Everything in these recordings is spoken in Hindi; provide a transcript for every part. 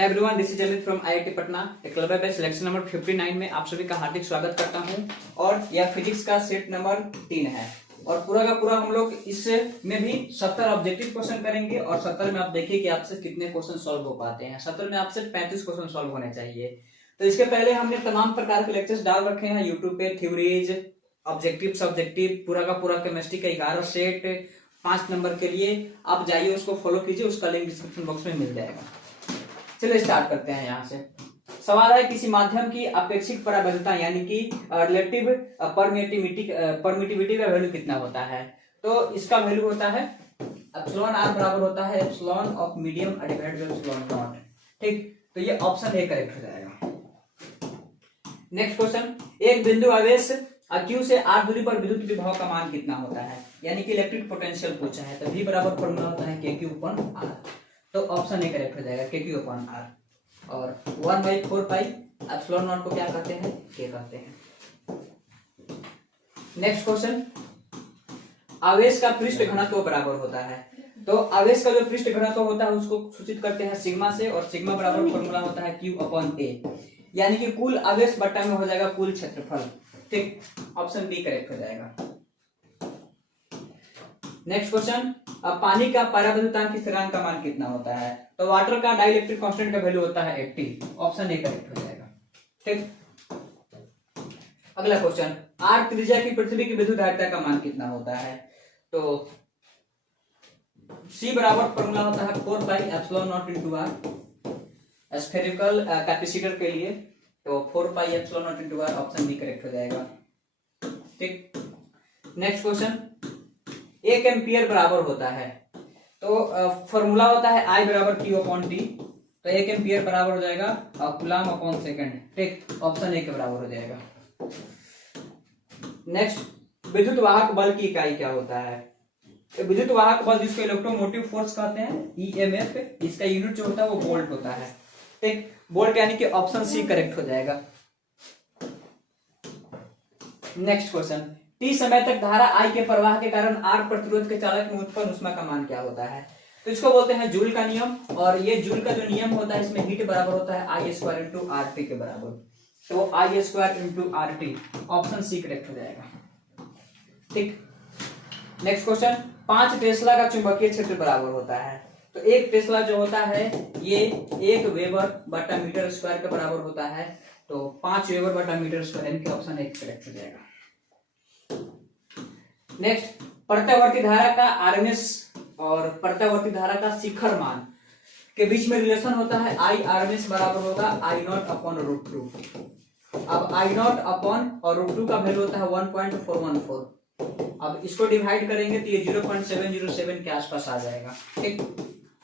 है everyone, this is Amit from IIT Patna. Club best selection number 59 में आप सभी का हार्दिक स्वागत करता हूं। और यह फिजिक्स का सेट नंबर 3 है और पूरा का पूरा हम लोग इस में भी 70 ऑब्जेक्टिव क्वेश्चन करेंगे और 70 में आप देखिए कि आपसे कितने क्वेश्चन सॉल्व हो पाते हैं। 70 में आपसे 35 क्वेश्चन सॉल्व होने चाहिए। तो इसके पहले हमने तमाम प्रकार के लेक्चर्स डाल रखे हैं यूट्यूब पे, थ्योरीज, ऑब्जेक्टिव, सब्जेक्टिव, पूरा का पूरा केमिस्ट्री का 11 सेट 5 नंबर के लिए। आप जाइए उसको फॉलो कीजिए, उसका लिंक डिस्क्रिप्शन बॉक्स में मिल जाएगा। चलिए स्टार्ट करते हैं। यहाँ से सवाल है, किसी माध्यम की अपेक्षित पराबैधता यानी कि रिलेटिव परमिटिविटी का वैल्यू कितना होता है। तो इसका वैल्यू होता है एप्सिलॉन आर बराबर होता है epsilon of medium divided by epsilon not. ठीक, तो ये ऑप्शन ए करेक्ट हो जाएगा। नेक्स्ट क्वेश्चन, एक बिंदु आवेश Q से r दूरी पर विद्युत विभव का मान कितना होता है, यानी कि इलेक्ट्रिक पोटेंशियल पूछा है। तो V बराबर फॉर्मूला होता है KQ/R। तो ऑप्शन ए करेक्ट हो जाएगा, KQ/R। और 1/4 एप्सिलॉन नॉट को क्या कहते हैं, K कहते हैं। नेक्स्ट क्वेश्चन, आवेश का पृष्ठ घनत्व बराबर होता है। तो आवेश का जो पृष्ठ घनत्व होता है उसको सूचित करते हैं सिग्मा से, और सिग्मा बराबर फॉर्मूला होता है Q/A, यानी कि कुल आवेश बट्टा में हो जाएगा कुल क्षेत्रफल। ठीक, ऑप्शन बी करेक्ट हो जाएगा। नेक्स्ट क्वेश्चन, पानी का पराबैधतांक स्थिरांक का मान कितना होता है। तो वाटर का डाइलेक्ट्रिक कांस्टेंट का वैल्यू होता है 80। ऑप्शन ए करेक्ट हो जाएगा। ठीक, अगला क्वेश्चन, आर त्रिज्या की पृथ्वी की विद्युत धारिता का मान कितना होता है। तो सी बराबर फॉर्मूला होता है 4πε0 स्फेरिकल कैपेसिटर के लिए। तो 4πε0 ऑप्शन बी करेक्ट हो जाएगा। ठीक, नेक्स्ट क्वेश्चन, 1 एम्पियर बराबर होता है। तो फॉर्मूला होता है I बराबर Q/T। तो 1 एम्पियर बराबर हो जाएगा कूलम/सेकंड। ठीक, ऑप्शन ए के बराबर हो जाएगा। नेक्स्ट, विद्युत वाहक बल की इकाई क्या होता है। तो विद्युत वाहक बल जिसको इलेक्ट्रोमोटिव फोर्स कहते हैं, EMF, इसका यूनिट जो होता है वो वोल्ट होता है। ठीक, वोल्ट यानी कि ऑप्शन सी करेक्ट हो जाएगा। नेक्स्ट क्वेश्चन, T समय तक धारा I के प्रवाह के कारण R प्रतिरोध के चालक में उत्पन्न ऊष्मा का मान क्या होता है। तो इसको बोलते हैं जूल का नियम, और ये जूल का जो नियम होता है इसमें हीट बराबर होता है I² × RT के बराबर। तो I² × RT, option C correct हो जाएगा। ठीक, नेक्स्ट क्वेश्चन, 5 टेस्ला का चुंबकीय क्षेत्र बराबर होता है। तो 1 टेस्ला जो होता है ये 1 वेबर बटा मीटर स्क्वायर के बराबर होता है। तो 5 वेबर बटा मीटर स्क्वायर, यानी कि ऑप्शन ए करेक्ट हो जाएगा। नेक्स्ट, प्रत्यावर्ती धारा का आरएमएस और प्रत्यावर्ती धारा का शिखर मान के बीच में रिलेशन होता है I आरएमएस बराबर होगा I0/√2। अब I0 अपॉन और √2 का वैल्यू होता है 1.414। अब इसको डिवाइड करेंगे तो ये 0.707 के आसपास आ जाएगा। ठीक,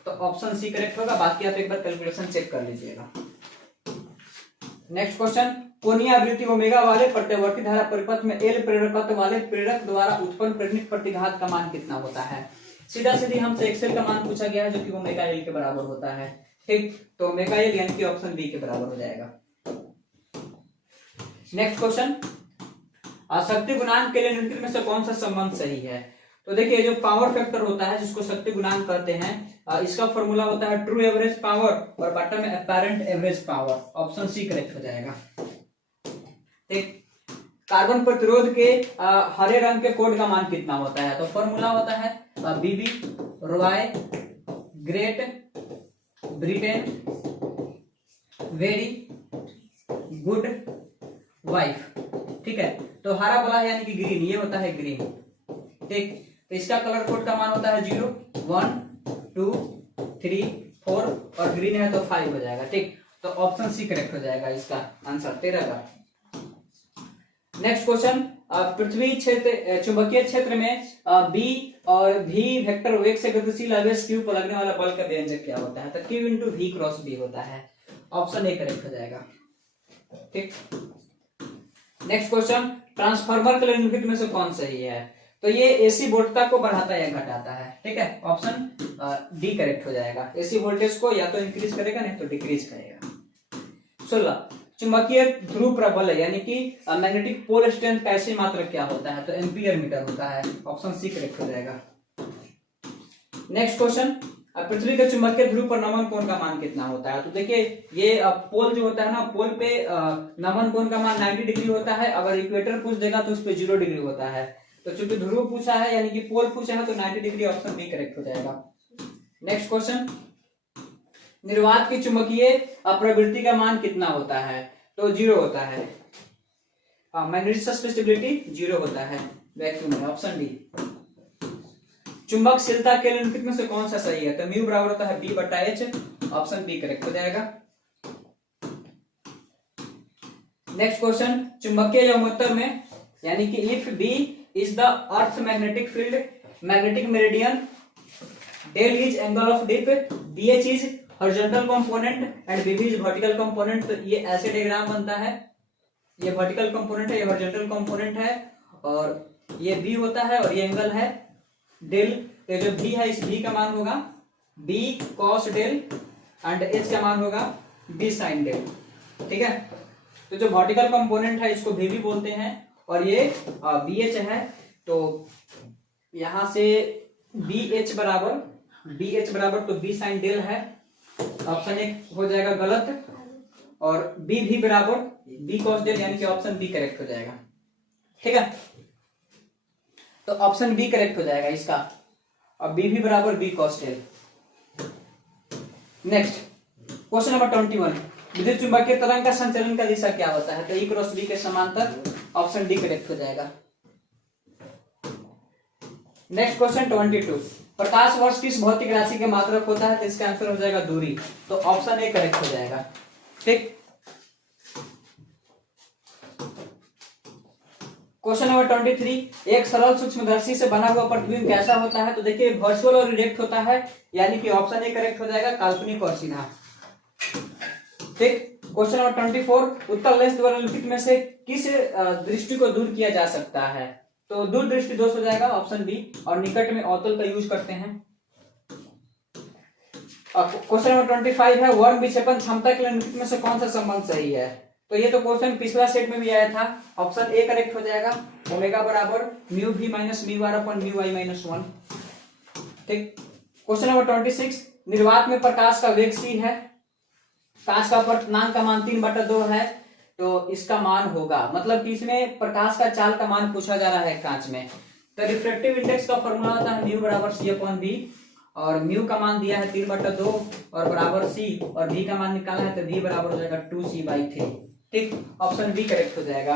तो ऑप्शन सी करेक्ट होगा। बाकी आप एक बार कैलकुलेशन चेक कर लीजिएगा। नेक्स्ट क्वेश्चन, कोणीय आवृत्ति ओमेगा वाले प्रत्यावर्ती धारा परिपथ में L प्रेरकत्व वाले प्रेरक द्वारा उत्पन्न प्रेरणिक प्रतिघात का मान कितना होता है। सीधा सीधी हमसे एक्सेल का मान पूछा गया है जो कि ओमेगा L के बराबर होता है। ठीक, तो ओमेगा L यानी कि ऑप्शन बी के बराबर हो जाएगा। नेक्स्ट क्वेश्चन, शक्ति गुणांक के लिए निम्नलिखित में से कौन सा संबंध सही है। तो देखिए, जो पावर फैक्टर होता है जिसको शक्ति गुणांक कहते हैं, इसका फॉर्मूला होता है ट्रू एवरेज पावर और बॉटम में apparent average power. Option C correct हो जाएगा। ठीक, कार्बन प्रतिरोध के हरे रंग के कोड का मान कितना होता है। तो फॉर्मूला होता है BB Roy great Britain very good wife. ठीक है, तो हरा वाला यानी कि ग्रीन, ये होता है ग्रीन। ठीक, तो इसका कलर कोड का मान होता है 0, 1, 2, 3, 4 और ग्रीन है तो 5 हो जाएगा। ठीक, तो ऑप्शन सी करेक्ट हो जाएगा इसका आंसर 13 का। नेक्स्ट क्वेश्चन, पृथ्वी क्षेत्र चुंबकीय क्षेत्र में B और V वेक्टर वेग से गतिशील आवेश Q पर लगने वाला बल का व्यंजक क्या होता है। तो Q × V × B होता है। ऑप्शन ए करेक्ट हो जाएगा। ठीक, नेक्स्ट क्वेश्चन, ट्रांसफार्मर के लिए निम्नलिखित में से कौन सही है। तो ये AC वोल्टता को बढ़ाता या घटाता है। ठीक है, ऑप्शन डी करेक्ट हो जाएगा। AC वोल्टेज को या तो इंक्रीज करेगा नहीं तो डिक्रीज करेगा। 16, चुंबकीय ध्रुव प्रबल यानी कि मैग्नेटिक पोल स्ट्रेंथ का ऐसी मात्रक क्या होता है। तो एम्पियर मीटर होता है। ऑप्शन सी करेक्ट हो जाएगा। नेक्स्ट क्वेश्चन, अब पृथ्वी के चुंबकीय ध्रुव पर नमन कोण का मान कितना होता है? तो देखिए ये पोल जो होता है ना, पोल पे नमन कोण का मान 90 डिग्री होता है। अगर इक्वेटर पूछ देगा तो उस पर 0 डिग्री होता है। तो चूंकि ध्रुव पूछा है यानी कि पोल पूछा है तो 90 डिग्री, ऑप्शन बी करेक्ट हो जाएगा। नेक्स्ट क्वेश्चन, निर्वात की चुंबकीय अप्रवृत्ति का मान कितना होता है? तो 0 होता है। मैग्नेटिक स्टेबिलिटी 0 होता है वैक्यूम में, ऑप्शन डी। चुंबकशीलता के निम्नलिखित में से कौन सा सही है? तो म्यू बराबर होता है B/H, ऑप्शन बी करेक्ट हो जाएगा। नेक्स्ट क्वेश्चन, चुंबकीय यौमोत्तर में यानी कि if B is the earth magnetic field, magnetic meridian, del is angle of dip, BH is horizontal component and BB is vertical component. तो ये ऐसे डायग्राम बनता है, ये वर्टिकल कंपोनेंट है, ये हॉरिजॉन्टल कंपोनेंट है, और ये B होता है और ये एंगल है डेल। तो जो B है इस B का मान होगा B cos del and H का मान होगा B sin डेल, ठीक है। तो जो वर्टिकल कंपोनेंट है इसको VB बोलते हैं और ये BH है। तो यहां से BH बराबर तो B sin डेल है, ऑप्शन ए हो जाएगा गलत, और B भी बराबर B cos डेल यानी कि ऑप्शन बी करेक्ट हो जाएगा, ठीक है। तो ऑप्शन बी करेक्ट हो जाएगा इसका, और बी भी बराबर B cos del. Next question number 21, विद्युत चुंबकीय तरंग का संचलन का दिशा क्या होता है? तो E क्रॉस B के समांतर, ऑप्शन डी करेक्ट हो जाएगा। नेक्स्ट क्वेश्चन 22, प्रकाश वर्ष किस भौतिक राशि के मात्रक होता है? तो इसका आंसर हो जाएगा दूरी, तो ऑप्शन ए करेक्ट हो जाएगा, ठीक। क्वेश्चन नंबर 23, एक सरल सूक्ष्मदर्शी से बना हुआ प्रतिबिंब कैसा होता है? तो देखिए वर्चुअल और रिएक्ट होता है, यानी कि ऑप्शन ए करेक्ट हो जाएगा, काल्पनिक और सीधा, ठीक। क्वेश्चन नंबर 24, उत्तल लेंस द्वारा निम्नलिखित में से किस दृष्टि को दूर किया जा सकता है? तो दूर दृष्टि दोष हो जाएगा, ऑप्शन बी, और निकट में अवतल का यूज करते हैं। क्वेश्चन नंबर 25 है, वर्म विक्षेपण क्षमता के लिए निम्नलिखित में से कौन सा संबंध सही है? तो ये तो क्वेश्चन पिछला सेट में भी आया था, ऑप्शन ए करेक्ट हो जाएगा, ओमेगा बराबर mu v minus mu R upon mu I minus 1, ठीक। क्वेश्चन नंबर 26, निर्वात में प्रकाश का वेग c है, कांच का अपवर्तनांक का मान 3/2 है, तो इसका मान होगा, मतलब कि इसमें प्रकाश का चाल का मान पूछा जा रहा है कांच में। तो रिफ्रैक्टिव इंडेक्स का फॉर्मूला होता है म्यू बराबर c/v, और म्यू का मान दिया है 3/2 और बराबर c, और v का मान निकालना है तो v बराबर हो जाएगा 2c/3, ठीक। ऑप्शन बी करेक्ट हो जाएगा।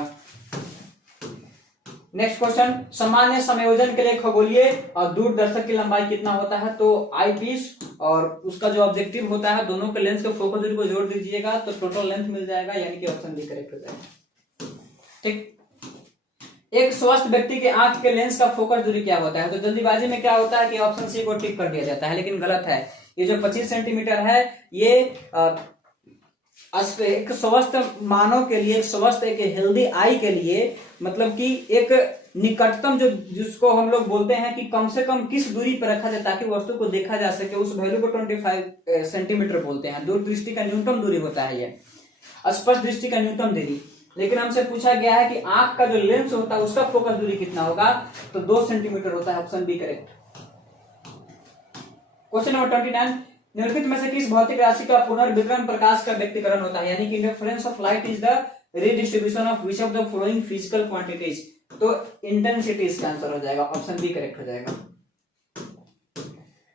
नेक्स्ट क्वेश्चन, सामान्य समायोजन के लिए खगोलीय और दूरदर्शक की लंबाई कितना होता है? तो आई पीस और उसका जो ऑब्जेक्टिव होता है, दोनों के लेंस के फोकस दूरी को जोड़ दीजिएगा तो टोटल लेंथ मिल जाएगा, यानी कि ऑप्शन बी करेक्ट हो जाएगा, ठीक। एक स्वस्थ व्यक्ति के आंख के लेंस का फोकस दूरी क्या होता है? तो जल्दीबाजी में क्या होता है कि ऑप्शन सी को टिक कर दिया जाता है, लेकिन गलत है। ये जो 25 सेंटीमीटर है ये एक स्वस्थ मानव के लिए, स्वस्थ एक हेल्दी आई के लिए, मतलब कि एक निकटतम जो जिसको हम लोग बोलते हैं कि कम से कम किस दूरी पर रखा जाए ताकि वस्तु को देखा जा सके, उस वैल्यू को 25 सेंटीमीटर बोलते हैं। दूर दृष्टि का न्यूनतम दूरी होता है ये, स्पष्ट दृष्टि का न्यूनतम दूरी। लेकिन हमसे पूछा गया है कि आंख का जो लेंस होता है उसका फोकस दूरी कितना होगा? तो 2 सेंटीमीटर होता है, option B correct. Question number 29, निम्नलिखित में से किस भौतिक राशि का पुनर्वितरण प्रकाश का व्यक्तिकरण होता है? यानी कि interference of light is the redistribution of which of the following physical quantities. तो इंटेंसिटी इसका आंसर हो जाएगा, ऑप्शन बी करेक्ट हो जाएगा।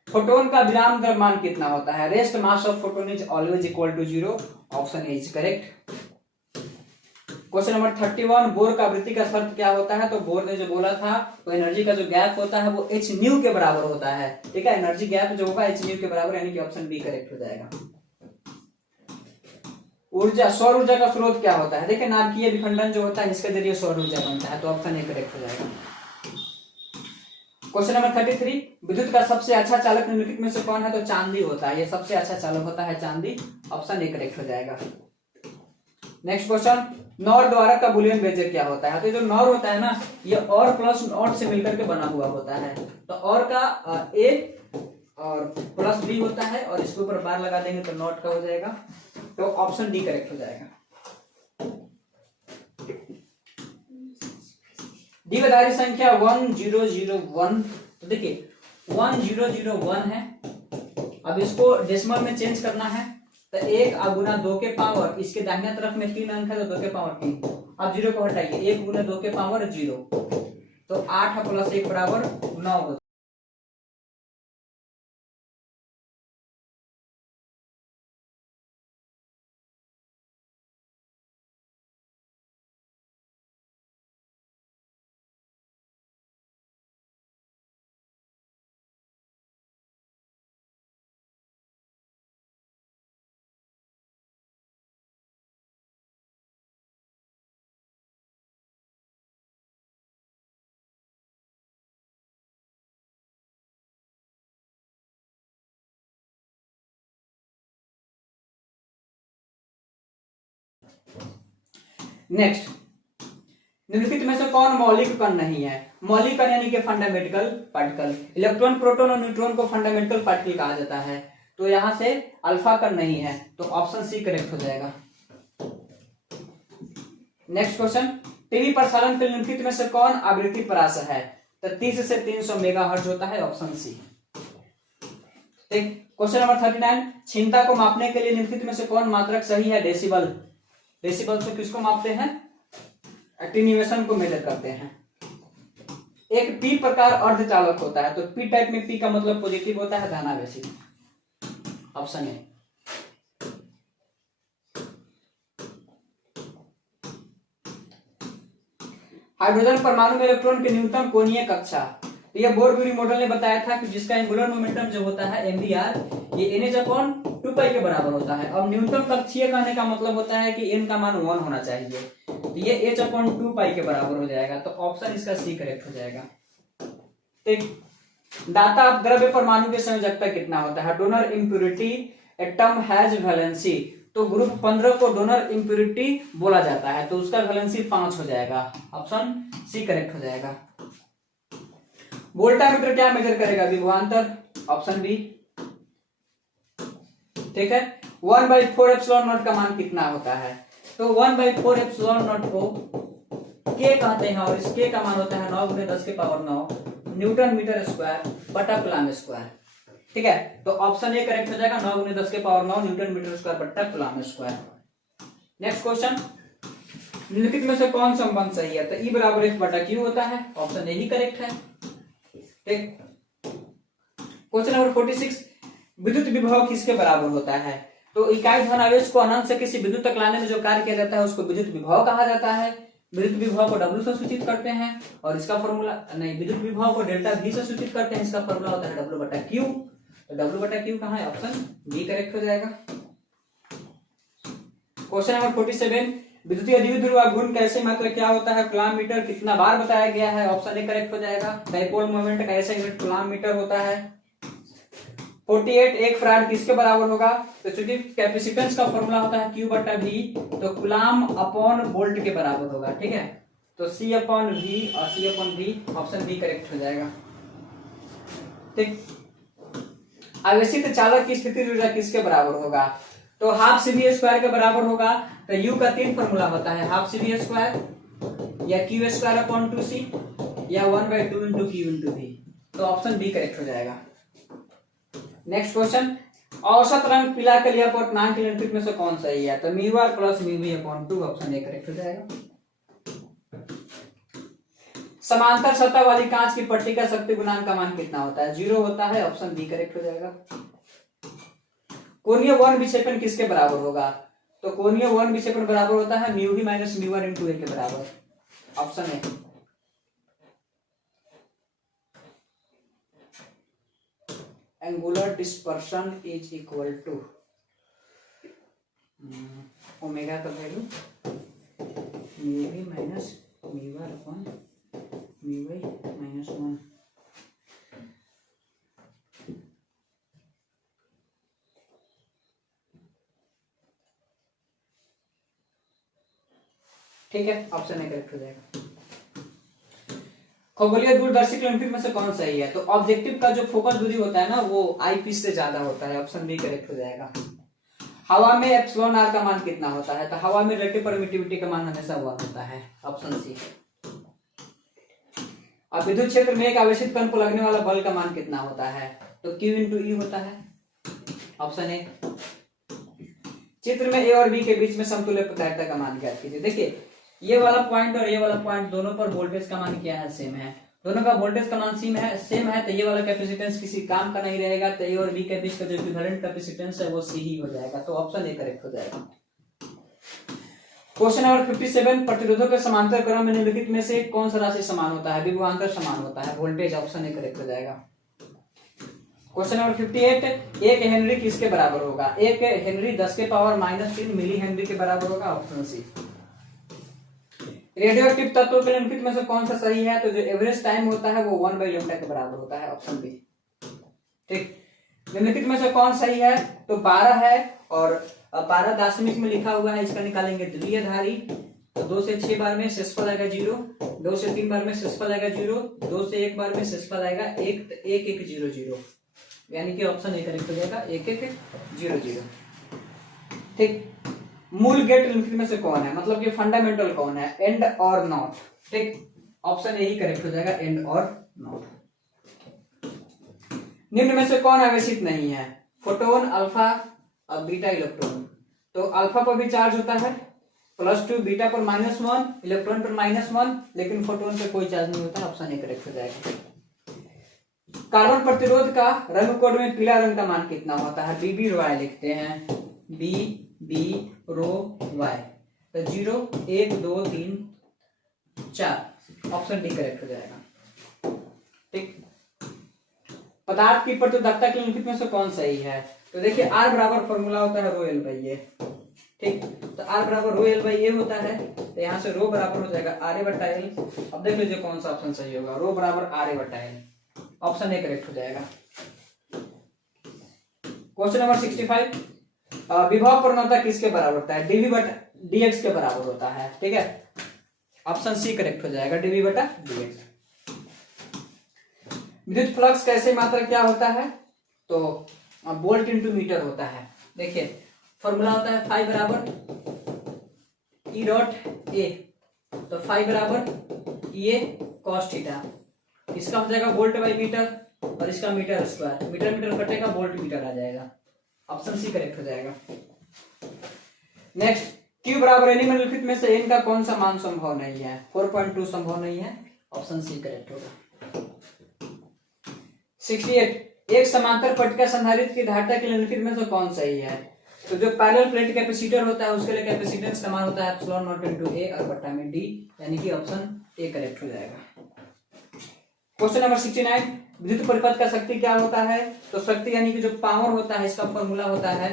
फोटोन का विराम द्रव्यमान कितना होता है? Rest mass of photon is always equal to 0, option A is correct. Question number 31, Bohr का आवृत्ति का शर्त क्या होता है? तो बोर ने जो बोला था तो एनर्जी का जो गैप होता है वो h न्यू के बराबर होता है, ठीक है। एनर्जी गैप जो होगा h न्यू के बराबर, यानी कि ऑप्शन बी करेक्ट हो जाएगा। ऊर्जा, सौर ऊर्जा का स्रोत क्या होता है? देखिए नाभिकीय विखंडन जो होता है इसके जरिए सौर ऊर्जा बनता है, तो ऑप्शन ए करेक्ट हो जाएगा। क्वेश्चन नंबर 33, विद्युत का सबसे अच्छा चालक निम्नलिखित में से कौन है? तो चांदी होता है, ये सबसे अच्छा चालक होता है चांदी, ऑप्शन ए करेक्ट हो जाएगा। नेक्स्ट क्वेश्चन, नॉर द्वारक का बुलियन बेजक क्या होता है? तो जो नॉर होता है ना, ये और प्लस नॉट से मिलकर के बना हुआ होता है, तो और का ए और प्लस बी होता है, और इसके ऊपर बार लगा देंगे तो नॉट का हो जाएगा, तो ऑप्शन डी करेक्ट हो जाएगा। द्विआधारी संख्या 1001, तो देखिए 1001 है अब इसको डेसिमल में चेंज करना है, तो 1 गुना 2 के पावर, इसके दाहिने तरफ में 3 अंक है तो 2 के पावर 3। अब 0 को हटाइए, 1 गुना 2 के पावर 0, तो 8 प्लस 1 बराबर 9। नेक्स्ट, निम्नलिखित में से कौन मौलिक कण नहीं है? मौलिक कण यानी कि फंडामेंटल पार्टिकल। इलेक्ट्रॉन, प्रोटॉन और न्यूट्रॉन को फंडामेंटल पार्टिकल कहा जाता है, तो यहां से अल्फा कण नहीं है, तो ऑप्शन सी करेक्ट हो जाएगा। नेक्स्ट क्वेश्चन, टीवी प्रसारण के निम्नलिखित में से कौन आवृत्ति परास है? तो 30 से 300 मेगाहर्ट्ज होता है, ऑप्शन सी। क्वेश्चन नंबर 39, क्षीणता को मापने के लिए निम्नलिखित में से कौन मात्रक सही है? डेसिबल। डेसिबल से किसको मापते हैं? एटेन्यूएशन को मेजर करते हैं। एक पी प्रकार अर्धचालक होता है, तो पी टाइप में पी का मतलब पॉजिटिव होता है, धनावेशी, ऑप्शन ए। हाइड्रोजन परमाणु में इलेक्ट्रॉन की न्यूनतम कोणीय कक्षा, तो यह बोर-ब्यूरी मॉडल ने बताया था कि जिसका एंगुलर मोमेंटम जो होता है mvr, ये NH/2π के बराबर होता है। अब न्यूनतम कक्षीय कहने का मतलब होता है कि n का मान 1 होना चाहिए, तो ये h/2π के बराबर हो जाएगा, तो ऑप्शन इसका सी करेक्ट हो जाएगा। दाता द्रव्य परमाणु की संयोजकता कितना होता है? Donor impurity atom has valency, तो ग्रुप 15 को डोनर इम्प्योरिटी बोला जाता है, तो उसका वैलेंसी 5 हो जाएगा, ऑप्शन सी करेक्ट हो जाएगा। वोल्टामीटर क्या मेजर करेगा? विभवांतर, ऑप्शन बी। ठीक है, 1/4 एप्सिलॉन नॉट का मान कितना होता है? तो 1/4 एप्सिलॉन नॉट को के कहते हैं, और इस के का मान होता है 9 × 10 के पावर 9 न्यूटन मीटर स्क्वायर बटा कूलम स्क्वायर। ठीक है, तो ऑप्शन ए करेक्ट हो जाएगा, 9 × 10 के पावर 9 न्यूटन मीटर स्क्वायर बटा कूलम स्क्वायर। नेक्स्ट क्वेश्चन, निम्नलिखित में से कौन संबंध सही है? तो E = F/Q होता है, ऑप्शन ए ही करेक्ट है। ठीक, क्वेश्चन नंबर 46, विद्युत विभव किसके बराबर होता है? तो इकाई धनावेश को अनंत से किसी बिंदु तक लाने में जो कार्य किया जाता है उसको विद्युत विभव कहा जाता है। विद्युत विभव को W से सूचित करते हैं, और इसका फॉर्मूला नहीं, विद्युत विभव को डेल्टा V से सूचित करते हैं, इसका फॉर्मूला होता है W/Q। तो W/Q कहाँ है? ऑप्शन बी करेक्ट हो जाएगा। क्वेश्चन नंबर 47, विद्युतीय द्विध्रुव गुण कैसे मात्रा क्या होता है? कूलम मीटर कितना बार बताया गया है? ऑप्शन ए करेक्ट हो जाएगा। डाइपोल मोमेंट का ऐसा यूनिट कूलम मीटर होता है। 48, 1 फैराड किसके बराबर होगा? तो चूंकि कैपेसिटेंस का फॉर्मूला होता है Q/V, तो कूलम/वोल्ट के बराबर होगा। ठीक है, तो C/V और C/V, ऑप्शन बी करेक्ट हो जाएगा। ठीक, आवेशित चालक की स्थितिज ऊर्जा किसके बराबर होगा? तो हाफ CV² के बराबर होगा। तो U का 3 फॉर्मूला होता है, हाफ CV² या Q²/2C या 1/2 × Q × V, तो ऑप्शन बी करेक्ट हो जाएगा। नेक्स्ट क्वेश्चन, औसत रंग पीला कलिया पूर्णांक के निम्नलिखित में से कौन सही है? तो μr + μv/2, option A correct हो जाएगा। समांतर सतह वाली कांच की पट्टी का शक्ति गुणांक का मान कितना होता है? 0 होता है, ऑप्शन बी करेक्ट हो जाएगा। कोणीय वर्ण विक्षेपण किसके बराबर होगा? तो कोणीय वर्ण विक्षेपण बराबर होता है μv - μr × a के बराबर, option A. Angular dispersion is equal to omega का वैल्यू μv - μr/μy - 1। ठीक है, ऑप्शन ए करेक्ट हो जाएगा। खगोलीय दूरदर्शी के निम्नलिखित में से कौन सही है? तो ऑब्जेक्टिव का जो फोकस दूरी होता है ना, वो आईपीस से ज्यादा होता है, ऑप्शन बी करेक्ट हो जाएगा। हवा में εr का मान कितना होता है? तो हवा में रिलेटिव परमिटिविटी का मान हमेशा 1 होता है, ऑप्शन सी। अब विद्युत क्षेत्र में एक आवेशित कण को लगने वाला बल का मान कितना होता है? तो Q × E होता है। Option A. चित्र में ए और बी के बीच में समतुल्य प्रतिरोधकता का मान ज्ञात कीजिए। देखिए ये वाला पॉइंट और ये वाला पॉइंट दोनों पर वोल्टेज का मान क्या है, सेम है। दोनों का वोल्टेज का मान सेम है तो ये वाला कैपेसिटेंस किसी काम का नहीं रहेगा, तो ए और बी के बीच का जो इक्विवेलेंट कैपेसिटेंस है वो सी ही हो जाएगा। तो ऑप्शन ए करेक्ट हो जाएगा। क्वेश्चन नंबर 57, प्रतिरोधों के समांतर क्रम में निम्नलिखित में से कौन सा राशि समान होता है? विभवांतर समान होता है, वोल्टेज। ऑप्शन ए करेक्ट हो जाएगा। क्वेश्चन नंबर 58, एक हेनरी किसके बराबर होगा? एक हेनरी 10 के पावर -3 मिली हेनरी के बराबर होगा। Option C. रेडियो एक्टिव तत्वों के निम्नलिखित में से कौन सा सही है? तो जो एवरेज टाइम होता है वो 1/λ के बराबर होता है। Option B. ठीक, निम्नलिखित में से कौन सही है? तो 12 है और 12 दाशमिक में लिखा हुआ है, इसका निकालेंगे द्विधारी। तो 2 से 6 बार में शेषफल आएगा 0, 2 से 3 बार में शेषफल आएगा 0, 2 से 1 बार में शेषफल आएगा 1, 1 1 0 0, यानी कि ऑप्शन ए करेक्ट हो जाएगा, 1 1 0 0। ठीक, मूल गेट निम्नलिखित में से कौन है, मतलब कि फंडामेंटल कौन है? एंड और नॉट। ठीक, ऑप्शन ए ही करेक्ट हो जाएगा, एंड और नॉट। निम्न में से कौन आवेशित नहीं है? फोटोन, अल्फा और बीटा इलेक्ट्रॉन। तो अल्फा पर भी चार्ज होता है +2, बीटा पर -1, इलेक्ट्रॉन पर -1, लेकिन फोटोन पर कोई चार्ज नहीं होता है। ऑप्शन ए करेक्ट हो जाएगा। कार्बन प्रतिरोध का रंग कोड में पीला रंग का मान कितना होता है? बीबी रो वाई लिखते हैं, बी रो वाई। तो 0 1 2 3 4, ऑप्शन डी करेक्ट हो जाएगा। ठीक, पदार्थ की प्रतिरोधकता के निम्नलिखित में से कौन सही है? तो देखिए R बराबर फॉर्मूला होता है ρl बाई ए। ठीक, तो R बराबर ρl बाई ए होता है, तो यहाँ से रो बराबर हो जाएगा RA/L। अब देख लीजिए कौन सा ऑप्शन सही होगा, रो बराबर RA/L। ऑप्शन ए करेक्ट हो जाएगा। क्वेश्चन नंबर 65, विभव प्रवणता किसके बराबर होता है? dV/dx के बराबर होता है। ठीक है, ऑप्शन सी करेक्ट हो जाएगा, dV/dx। विद्युत फ्लक्स कैसे मात्रा क्या होता है? तो वोल्ट इंटू मीटर होता है। देखिए फॉर्मूला होता है फाई बराबर E.A, तो फाई बराबर EA cos थीटा। इसका हो जाएगा वोल्ट बाई मीटर और इसका मीटर स्क्वायर, मीटर मीटर कटेगा, वोल्ट मीटर आ जाएगा। ऑप्शन सी करेक्ट हो जाएगा। नेक्स्ट, Q बराबर एन निम्नलिखित में से n का कौन सा मान संभव नहीं है? 4.2 संभव नहीं है। ऑप्शन सी करेक्ट होगा। 68, एक समांतर पट्टिका संधारित्र की धारिता के निम्नलिखित में से कौन सही है? तो जो पैरेलल प्लेट कैपेसिटर होता है उसके लिए कैपेसिटेंस का मान होता है ε0 A और बटा में D, यानी कि ऑप्शन ए करेक्ट हो जाएगा। क्वेश्चन नंबर 69, विद्युत परिपथ का शक्ति क्या होता है? तो शक्ति यानी कि जो पावर होता है इसका फॉर्मूला होता है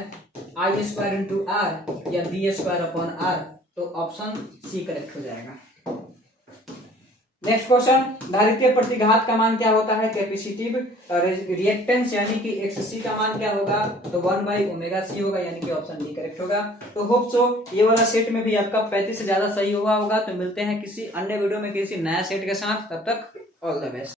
I² × R या V²/R। तो ऑप्शन सी करेक्ट हो जाएगा। नेक्स्ट क्वेश्चन, धारित्रीय प्रतिघात का मान क्या होता है? कैपेसिटिव रिएक्टेंस यानी कि XC का मान क्या होगा? तो 1/ωc होगा, यानी कि ऑप्शन डी करेक्ट होगा। तो होप सो ये वाला सेट में भी आपका 35 से ज्यादा सही हुआ होगा। तो मिलते हैं किसी अन्य वीडियो में किसी नया सेट के साथ, तब तक ऑल द बेस्ट।